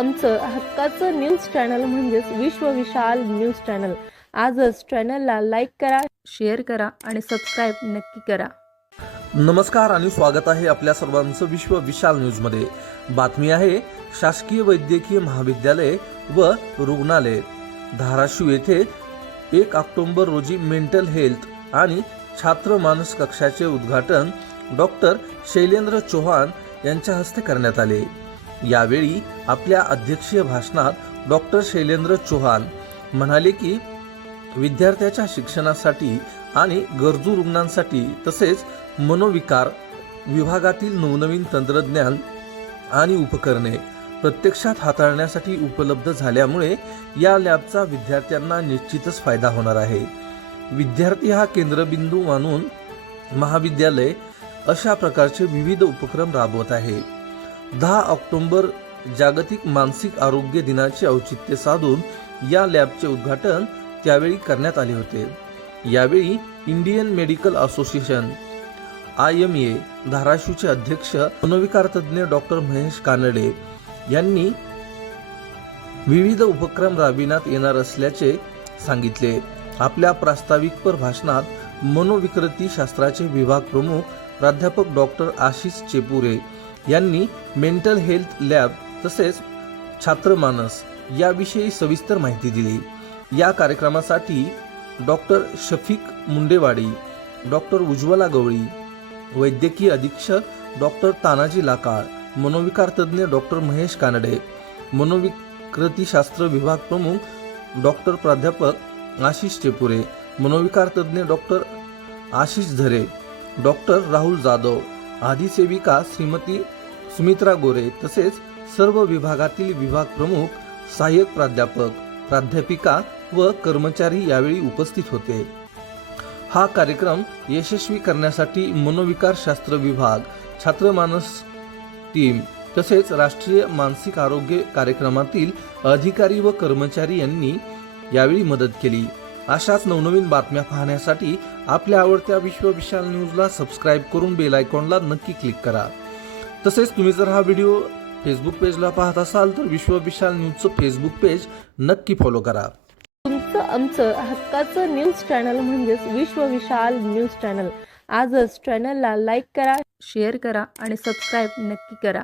आमचं हक्काचं news channel म्हणजेच विश्व विशाल न्यूज चॅनल। आजच चॅनलला लाईक करा, शेअर करा आणि सबस्क्राईब नक्की करा। नमस्कार आणि स्वागत आहे आपल्या सर्वांचं विश्व विशाल न्यूज मध्ये। बातमी आहे शासकीय वैद्यकीय महाविद्यालय व रुग्णालय धाराशिव येथे 1 ऑक्टोबर रोजी मेंटल हेल्थ आणि छात्र मानस कक्षाचे उद्घाटन डॉक्टर शैलेंद्र चौहान यांच्या हस्ते करण्यात आले। यावेळी आपल्या अध्यक्षीय भाषणात डॉक्टर शैलेंद्र चौहान म्हणाले की विद्यार्थ्याच्या शिक्षणासाठी आणि गरजू रुग्णांसाठी तसेच मनोविकार विभागातील नवनवीन तंत्रज्ञान आणि उपकरणे प्रत्यक्षात हाताळण्यासाठी उपलब्ध झाल्यामुळे या लॅबचा विद्यार्थ्यांना निश्चितच फायदा होणार आहे। विद्यार्थी हा केंद्रबिंदू मानून महाविद्यालय अशा प्रकारचे विविध उपक्रम राबवत आहे। 10 ऑक्टोबर जागतिक मानसिक आरोग्य दिनाचे औचित्य साधून या लॅबचे उद्घाटन त्यावेळी करण्यात आले होते। यावेळी इंडियन मेडिकल असोसिएशन IMA धाराशिवचे अध्यक्ष मनोविकार तज्ञ डॉक्टर महेश कानडे यांनी विविध उपक्रम राबविण्यात येणार असल्याचे सांगितले। आपल्या प्रास्ताविकपर भाषणात मनोविकृती शास्त्राचे विभाग प्रमुख प्राध्यापक डॉक्टर आशिष चेपुरे यांनी मेंटल हेल्थ लॅब तसेच छात्रमानस याविषयी सविस्तर माहिती दिली। या कार्यक्रमासाठी डॉक्टर शफिक मुंडेवाडी, डॉक्टर उज्ज्वला गवळी, वैद्यकीय अधीक्षक डॉक्टर तानाजी लाकाळ, मनोविकार तज्ञ डॉक्टर महेश कानडे, मनोविकृतीशास्त्र विभाग प्रमुख डॉक्टर प्राध्यापक आशिष चेपुरे, मनोविकार तज्ञ डॉक्टर आशिष झरे, डॉक्टर राहुल जाधव, अधिसेविका श्रीमती सुमित्रा गोरे तसेच सर्व विभागातील विभाग प्रमुख, सहाय्यक प्राध्यापक, प्राध्यापिका व कर्मचारी यावेळी उपस्थित होते। हा कार्यक्रम यशस्वी करण्यासाठी मनोविकार शास्त्र विभाग, छात्रमानस टीम तसेच राष्ट्रीय मानसिक आरोग्य कार्यक्रमातील अधिकारी व कर्मचारी यांनी यावेळी मदत केली। अशाच नवनवीन बातम्या पाहण्यासाठी आपल्या आवडत्या विश्व विशाल न्यूजला सबस्क्राईब करून बेल आयकॉनला नक्की क्लिक करा। तसेच तुम्ही जर हा व्हिडिओ फेसबुक पेजला पाहत असाल तर विश्व विशाल न्यूजचं फेसबुक पेज नक्की फॉलो करा। तुमचं आमचं हक्काचं न्यूज चॅनल म्हणजेच विश्व विशाल न्यूज चॅनल। आजच चॅनलला लाईक करा, शेअर करा आणि सबस्क्राईब नक्की करा।